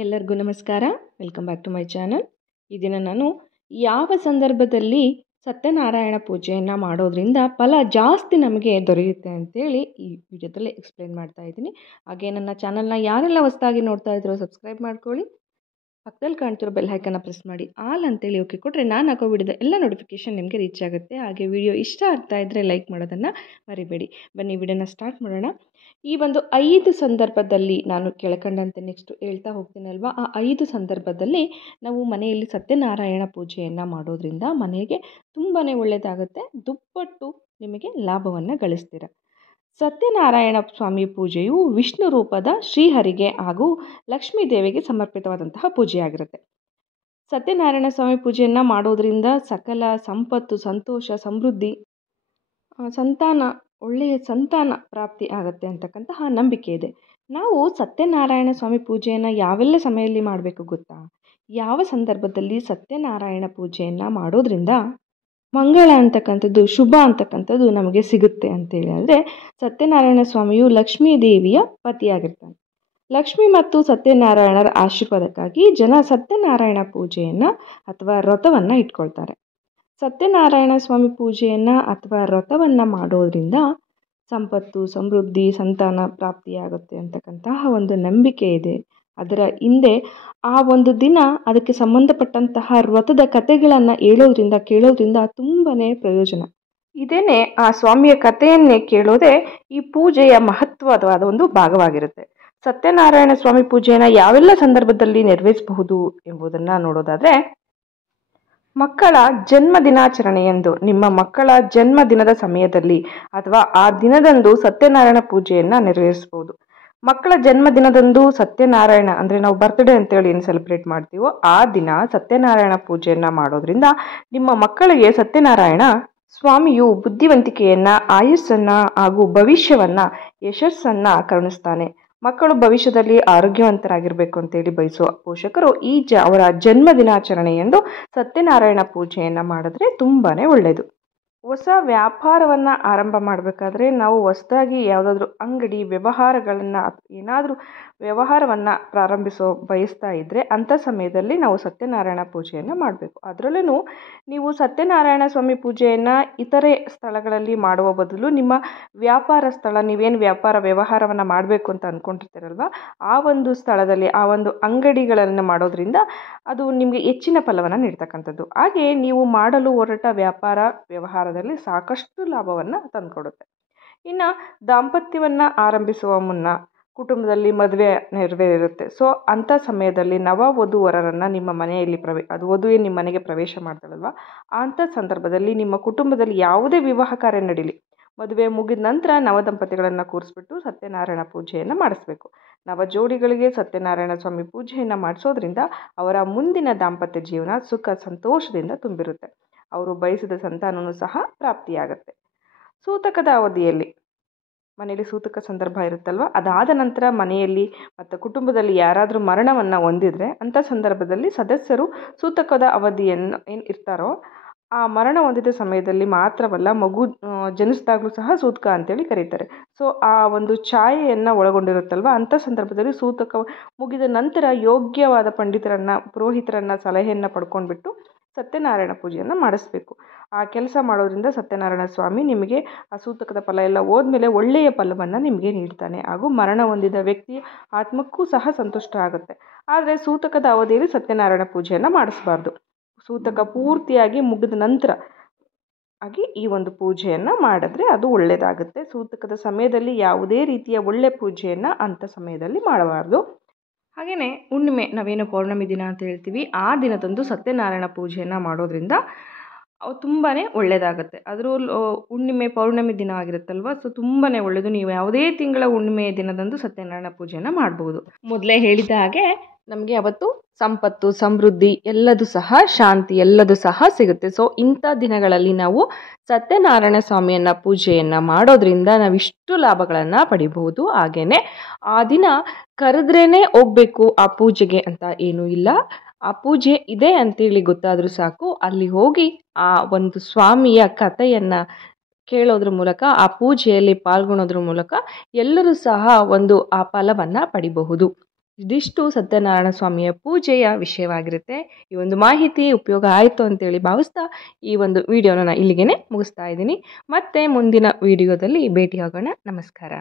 ಎಲ್ಲರಿಗೂ ನಮಸ್ಕಾರ. Welcome back to my channel. ಈ ದಿನ ನಾನು ಯಾವ ಸಂದರ್ಭದಲ್ಲಿ ಸತ್ಯನಾರಾಯಣ ಪೂಜೆಯನ್ನು ಮಾಡೋದ್ರಿಂದ ಫಲ ಜಾಸ್ತಿ ನಮಗೆ ದೊರೆಯುತ್ತೆ ಅಂತೇಳಿ ಈ ವಿಡಿಯೋದಲ್ಲಿ ಎಕ್ಸ್ಪ್ಲೇನ್ ಮಾಡ್ತಾ ಇದ್ದೀನಿ. ಹಾಗೆ ನನ್ನ ಚಾನಲ್ನ ಯಾರೆಲ್ಲ ಹೊಸದಾಗಿ ನೋಡ್ತಾ ಇದ್ರೋ ಸಬ್ಸ್ಕ್ರೈಬ್ ಮಾಡ್ಕೊಳ್ಳಿ. ಪಕ್ಕದಲ್ಲಿ ಕಾಣ್ತಿರೋ ಬೆಲ್ ಐಕನ್ನ ಪ್ರೆಸ್ ಮಾಡಿ ಆಲ್ ಅಂತೇಳಿ ಓಕೆ ಕೊಟ್ಟರೆ ನಾನು ಹಾಕೋ ವಿಡಿಯೋದ ಎಲ್ಲ ನೋಟಿಫಿಕೇಷನ್ ನಿಮಗೆ ರೀಚ್ ಆಗುತ್ತೆ. ಹಾಗೆ ವಿಡಿಯೋ ಇಷ್ಟ ಆಗ್ತಾ ಇದ್ದರೆ ಲೈಕ್ ಮಾಡೋದನ್ನು ಮರಿಬೇಡಿ. ಬನ್ನಿ ವಿಡಿಯೋನ ಸ್ಟಾರ್ಟ್ ಮಾಡೋಣ. ಈ ಒಂದು 5 ಸಂದರ್ಭದಲ್ಲಿ ನಾನು ಕೆಳಕಂಡಂತೆ ನೆಕ್ಸ್ಟ್ ಹೇಳ್ತಾ ಹೋಗ್ತೀನಲ್ವ, ಆ 5 ಸಂದರ್ಭದಲ್ಲಿ ನಾವು ಮನೆಯಲ್ಲಿ ಸತ್ಯನಾರಾಯಣ ಪೂಜೆಯನ್ನು ಮಾಡೋದ್ರಿಂದ ಮನೆಗೆ ತುಂಬಾ ಒಳ್ಳೆಯದಾಗುತ್ತೆ. ದುಪ್ಪಟ್ಟು ನಿಮಗೆ ಲಾಭವನ್ನು ಗಳಿಸ್ತೀರ. ಸತ್ಯನಾರಾಯಣ ಸ್ವಾಮಿ ಪೂಜೆಯು ವಿಷ್ಣು ರೂಪದ ಶ್ರೀಹರಿಗೆ ಹಾಗೂ ಲಕ್ಷ್ಮೀ ದೇವಿಗೆ ಸಮರ್ಪಿತವಾದಂತಹ ಪೂಜೆಯಾಗಿರುತ್ತೆ. ಸತ್ಯನಾರಾಯಣ ಸ್ವಾಮಿ ಪೂಜೆಯನ್ನು ಮಾಡೋದ್ರಿಂದ ಸಕಲ ಸಂಪತ್ತು, ಸಂತೋಷ, ಸಮೃದ್ಧಿ, ಒಳ್ಳೆಯ ಸಂತಾನ ಪ್ರಾಪ್ತಿ ಆಗುತ್ತೆ ಅಂತಕ್ಕಂತಹ ನಂಬಿಕೆ ಇದೆ. ನಾವು ಸತ್ಯನಾರಾಯಣ ಸ್ವಾಮಿ ಪೂಜೆಯನ್ನು ಯಾವೆಲ್ಲ ಸಮಯದಲ್ಲಿ ಮಾಡಬೇಕು ಗೊತ್ತಾ? ಯಾವ ಸಂದರ್ಭದಲ್ಲಿ ಸತ್ಯನಾರಾಯಣ ಪೂಜೆಯನ್ನು ಮಾಡೋದ್ರಿಂದ ಮಂಗಳ ಅಂತಕ್ಕಂಥದ್ದು, ಶುಭ ಅಂತಕ್ಕಂಥದ್ದು ನಮಗೆ ಸಿಗುತ್ತೆ ಅಂತೇಳಿ ಅಂದರೆ, ಸತ್ಯನಾರಾಯಣ ಸ್ವಾಮಿಯು ಲಕ್ಷ್ಮೀ ದೇವಿಯ ಪತಿಯಾಗಿರ್ತಾನೆ. ಲಕ್ಷ್ಮಿ ಮತ್ತು ಸತ್ಯನಾರಾಯಣರ ಆಶೀರ್ವಾದಕ್ಕಾಗಿ ಜನ ಸತ್ಯನಾರಾಯಣ ಪೂಜೆಯನ್ನು ಅಥವಾ ವ್ರತವನ್ನು ಇಟ್ಕೊಳ್ತಾರೆ. ಸತ್ಯನಾರಾಯಣ ಸ್ವಾಮಿ ಪೂಜೆಯನ್ನು ಅಥವಾ ವ್ರತವನ್ನು ಮಾಡೋದ್ರಿಂದ ಸಂಪತ್ತು, ಸಮೃದ್ಧಿ, ಸಂತಾನ ಪ್ರಾಪ್ತಿಯಾಗುತ್ತೆ ಅಂತಕ್ಕಂತಹ ಒಂದು ನಂಬಿಕೆ ಇದೆ. ಅದರ ಹಿಂದೆ ಆ ಒಂದು ದಿನ ಅದಕ್ಕೆ ಸಂಬಂಧಪಟ್ಟಂತಹ ವ್ರತದ ಕಥೆಗಳನ್ನು ಕೇಳೋದ್ರಿಂದ ತುಂಬಾ ಪ್ರಯೋಜನ. ಇದೇನೆ ಆ ಸ್ವಾಮಿಯ ಕಥೆಯನ್ನೇ ಕೇಳೋದೇ ಈ ಪೂಜೆಯ ಮಹತ್ವವಾದ ಒಂದು ಭಾಗವಾಗಿರುತ್ತೆ. ಸತ್ಯನಾರಾಯಣ ಸ್ವಾಮಿ ಪೂಜೆಯನ್ನು ಯಾವೆಲ್ಲ ಸಂದರ್ಭದಲ್ಲಿ ನೆರವೇರಿಸಬಹುದು ಎಂಬುದನ್ನು ನೋಡೋದಾದರೆ, ಮಕ್ಕಳ ಜನ್ಮ ದಿನಾಚರಣೆಯಂದು, ನಿಮ್ಮ ಮಕ್ಕಳ ಜನ್ಮದಿನದ ಸಮಯದಲ್ಲಿ ಅಥವಾ ಆ ದಿನದಂದು ಸತ್ಯನಾರಾಯಣ ಪೂಜೆಯನ್ನು ನೆರವೇರಿಸಬಹುದು. ಮಕ್ಕಳ ಜನ್ಮದಿನದಂದು ಸತ್ಯನಾರಾಯಣ ಅಂದರೆ ನಾವು ಬರ್ತ್ಡೇ ಅಂತೇಳಿ ಏನು ಸೆಲೆಬ್ರೇಟ್ ಮಾಡ್ತೀವೋ ಆ ದಿನ ಸತ್ಯನಾರಾಯಣ ಪೂಜೆಯನ್ನು ಮಾಡೋದ್ರಿಂದ ನಿಮ್ಮ ಮಕ್ಕಳಿಗೆ ಸತ್ಯನಾರಾಯಣ ಸ್ವಾಮಿಯು ಬುದ್ಧಿವಂತಿಕೆಯನ್ನು, ಆಯುಸ್ಸನ್ನು ಹಾಗೂ ಭವಿಷ್ಯವನ್ನು, ಯಶಸ್ಸನ್ನು ಕರುಣಿಸ್ತಾನೆ. ಮಕ್ಕಳು ಭವಿಷ್ಯದಲ್ಲಿ ಆರೋಗ್ಯವಂತರಾಗಿರಬೇಕು ಅಂತೇಳಿ ಬಯಸುವ ಪೋಷಕರು ಅವರ ಜನ್ಮ ದಿನಾಚರಣೆಯಂದು ಸತ್ಯನಾರಾಯಣ ಪೂಜೆಯನ್ನು ಮಾಡಿದ್ರೆ ತುಂಬಾ ಒಳ್ಳೆಯದು. ಹೊಸ ವ್ಯಾಪಾರವನ್ನು ಆರಂಭ ಮಾಡಬೇಕಾದ್ರೆ ನಾವು ಹೊಸದಾಗಿ ಯಾವುದಾದ್ರೂ ಅಂಗಡಿ ಏನಾದರೂ ವ್ಯವಹಾರವನ್ನು ಬಯಸ್ತಾ ಇದ್ದರೆ ಅಂಥ ಸಮಯದಲ್ಲಿ ನಾವು ಸತ್ಯನಾರಾಯಣ ಪೂಜೆಯನ್ನು ಮಾಡಬೇಕು. ಅದರಲ್ಲೂ ನೀವು ಸತ್ಯನಾರಾಯಣ ಸ್ವಾಮಿ ಪೂಜೆಯನ್ನು ಇತರೆ ಸ್ಥಳಗಳಲ್ಲಿ ಮಾಡುವ ಬದಲು ನಿಮ್ಮ ವ್ಯಾಪಾರ ಸ್ಥಳ, ನೀವೇನು ವ್ಯವಹಾರವನ್ನು ಮಾಡಬೇಕು ಅಂತ ಅಂದ್ಕೊಂಡಿರ್ತೀರಲ್ವ, ಆ ಒಂದು ಸ್ಥಳದಲ್ಲಿ ಆ ಒಂದು ಅಂಗಡಿಗಳನ್ನು ಮಾಡೋದ್ರಿಂದ ಅದು ನಿಮಗೆ ಹೆಚ್ಚಿನ ಫಲವನ್ನು ನೀಡ್ತಕ್ಕಂಥದ್ದು. ಹಾಗೆ ನೀವು ಮಾಡಲು ಹೊರಟ ವ್ಯವಹಾರದಲ್ಲಿ ಸಾಕಷ್ಟು ಲಾಭವನ್ನು ತಂದುಕೊಡುತ್ತೆ. ಇನ್ನು ದಾಂಪತ್ಯವನ್ನು ಆರಂಭಿಸುವ ಮುನ್ನ ಕುಟುಂಬದಲ್ಲಿ ಮದುವೆ ನೆರವೇರಿರುತ್ತೆ. ಸೊ ಅಂಥ ಸಮಯದಲ್ಲಿ ವಧುವರರನ್ನು ನಿಮ್ಮ ಮನೆಯಲ್ಲಿ ಅದು ವಧುವೇ ನಿಮ್ಮ ಮನೆಗೆ ಪ್ರವೇಶ ಮಾಡ್ತಾಳಲ್ವ, ಅಂಥ ಸಂದರ್ಭದಲ್ಲಿ ನಿಮ್ಮ ಕುಟುಂಬದಲ್ಲಿ ಯಾವುದೇ ವಿವಾಹ ಕಾರ್ಯ ನಡೀಲಿ, ಮದುವೆ ಮುಗಿದ ನಂತರ ನವದಂಪತಿಗಳನ್ನು ಕೂರಿಸ್ಬಿಟ್ಟು ಸತ್ಯನಾರಾಯಣ ಪೂಜೆಯನ್ನು ಮಾಡಿಸ್ಬೇಕು. ನವಜೋಡಿಗಳಿಗೆ ಸತ್ಯನಾರಾಯಣ ಸ್ವಾಮಿ ಪೂಜೆಯನ್ನು ಮಾಡಿಸೋದ್ರಿಂದ ಅವರ ಮುಂದಿನ ದಾಂಪತ್ಯ ಜೀವನ ಸುಖ ಸಂತೋಷದಿಂದ ತುಂಬಿರುತ್ತೆ. ಅವರು ಬಯಸಿದ ಸಂತಾನವೂ ಸಹ ಪ್ರಾಪ್ತಿಯಾಗುತ್ತೆ. ಸೂತಕದ ಅವಧಿಯಲ್ಲಿ ಮನೆಯಲ್ಲಿ ಸೂತಕ ಸಂದರ್ಭ ಇರುತ್ತಲ್ವ, ಅದಾದ ನಂತರ ಮನೆಯಲ್ಲಿ ಮತ್ತು ಕುಟುಂಬದಲ್ಲಿ ಯಾರಾದರೂ ಮರಣವನ್ನು ಹೊಂದಿದರೆ ಅಂಥ ಸಂದರ್ಭದಲ್ಲಿ ಸದಸ್ಯರು ಸೂತಕದ ಅವಧಿಯನ್ನು ಏನು ಇರ್ತಾರೋ ಆ ಮರಣ ಹೊಂದಿದ ಸಮಯದಲ್ಲಿ ಮಾತ್ರವಲ್ಲ, ಮಗು ಜನಿಸಿದಾಗಲೂ ಸಹ ಸೂತಕ ಅಂತೇಳಿ ಕರೀತಾರೆ. ಸೊ ಆ ಒಂದು ಛಾಯೆಯನ್ನು ಒಳಗೊಂಡಿರುತ್ತಲ್ವ, ಅಂಥ ಸಂದರ್ಭದಲ್ಲಿ ಸೂತಕ ಮುಗಿದ ನಂತರ ಯೋಗ್ಯವಾದ ಪುರೋಹಿತರನ್ನು ಸಲಹೆಯನ್ನು ಪಡ್ಕೊಂಡ್ಬಿಟ್ಟು ಸತ್ಯನಾರಾಯಣ ಪೂಜೆಯನ್ನು ಮಾಡಿಸ್ಬೇಕು. ಆ ಕೆಲಸ ಮಾಡೋದ್ರಿಂದ ಸತ್ಯನಾರಾಯಣ ಸ್ವಾಮಿ ನಿಮಗೆ ಆ ಸೂತಕದ ಫಲ ಎಲ್ಲ ಹೋದ್ಮೇಲೆ ಒಳ್ಳೆಯ ಫಲವನ್ನು ನಿಮಗೆ ನೀಡ್ತಾನೆ ಹಾಗೂ ಮರಣ ಹೊಂದಿದ ವ್ಯಕ್ತಿ ಆತ್ಮಕ್ಕೂ ಸಹ ಸಂತುಷ್ಟ ಆಗುತ್ತೆ. ಆದರೆ ಸೂತಕದ ಅವಧಿಯಲ್ಲಿ ಸತ್ಯನಾರಾಯಣ ಪೂಜೆಯನ್ನು ಮಾಡಿಸಬಾರ್ದು. ಸೂತಕ ಪೂರ್ತಿಯಾಗಿ ಮುಗಿದ ನಂತರ ಈ ಒಂದು ಪೂಜೆಯನ್ನು ಮಾಡಿದ್ರೆ ಅದು ಒಳ್ಳೆಯದಾಗುತ್ತೆ. ಸೂತಕದ ಸಮಯದಲ್ಲಿ ಯಾವುದೇ ರೀತಿಯ ಒಳ್ಳೆ ಪೂಜೆಯನ್ನು ಅಂಥ ಸಮಯದಲ್ಲಿ ಮಾಡಬಾರ್ದು. ಹಾಗೆಯೇ ಹುಣ್ಣಿಮೆ, ನಾವೇನು ಪೌರ್ಣಮಿ ದಿನ ಅಂತ ಹೇಳ್ತೀವಿ, ಆ ದಿನದಂದು ಸತ್ಯನಾರಾಯಣ ಪೂಜೆಯನ್ನು ಮಾಡೋದ್ರಿಂದ ತುಂಬಾ ಒಳ್ಳೆಯದಾಗುತ್ತೆ. ಅದರಲ್ಲೂ ಹುಣ್ಣಿಮೆ ಪೌರ್ಣಮಿ ದಿನ ಆಗಿರುತ್ತಲ್ವ, ಸೊ ತುಂಬಾ ಒಳ್ಳೆಯದು. ನೀವು ಯಾವುದೇ ತಿಂಗಳ ಹುಣ್ಣಿಮೆ ದಿನದಂದು ಸತ್ಯನಾರಾಯಣ ಪೂಜೆಯನ್ನು ಮಾಡ್ಬೋದು. ಮೊದಲೇ ಹೇಳಿದ ಹಾಗೆ ನಮಗೆ ಅವತ್ತು ಸಂಪತ್ತು, ಸಮೃದ್ಧಿ ಎಲ್ಲದೂ ಸಹ, ಶಾಂತಿ ಎಲ್ಲದೂ ಸಹ ಸಿಗುತ್ತೆ. ಸೊ ಇಂಥ ದಿನಗಳಲ್ಲಿ ನಾವು ಸತ್ಯನಾರಾಯಣ ಸ್ವಾಮಿಯನ್ನು ಪೂಜೆಯನ್ನು ಮಾಡೋದ್ರಿಂದ ನಾವಿಷ್ಟು ಲಾಭಗಳನ್ನು ಪಡಿಬಹುದು. ಹಾಗೆಯೇ ಆ ದಿನ ಕರೆದ್ರೇ ಹೋಗಬೇಕು ಆ ಪೂಜೆಗೆ ಅಂತ ಏನೂ ಇಲ್ಲ. ಆ ಪೂಜೆ ಇದೆ ಅಂತೇಳಿ ಗೊತ್ತಾದರೂ ಸಾಕು, ಅಲ್ಲಿ ಹೋಗಿ ಆ ಒಂದು ಸ್ವಾಮಿಯ ಕಥೆಯನ್ನು ಕೇಳೋದ್ರ ಮೂಲಕ, ಆ ಪೂಜೆಯಲ್ಲಿ ಪಾಲ್ಗೊಳ್ಳೋದ್ರ ಮೂಲಕ ಎಲ್ಲರೂ ಸಹ ಆ ಫಲವನ್ನು ಪಡಿಬಹುದು. ಇದಿಷ್ಟು ಸತ್ಯನಾರಾಯಣ ಸ್ವಾಮಿಯ ಪೂಜೆಯ ವಿಷಯವಾಗಿರುತ್ತೆ. ಈ ಒಂದು ಮಾಹಿತಿ ಉಪಯೋಗ ಆಯಿತು ಅಂತೇಳಿ ಭಾವಿಸ್ತಾ ಈ ಒಂದು ವಿಡಿಯೋನ ನಾನು ಇಲ್ಲಿಗೆ ಮುಗಿಸ್ತಾ ಇದ್ದೀನಿ. ಮತ್ತೆ ಮುಂದಿನ ವಿಡಿಯೋದಲ್ಲಿ ಭೇಟಿಯಾಗೋಣ. ನಮಸ್ಕಾರ.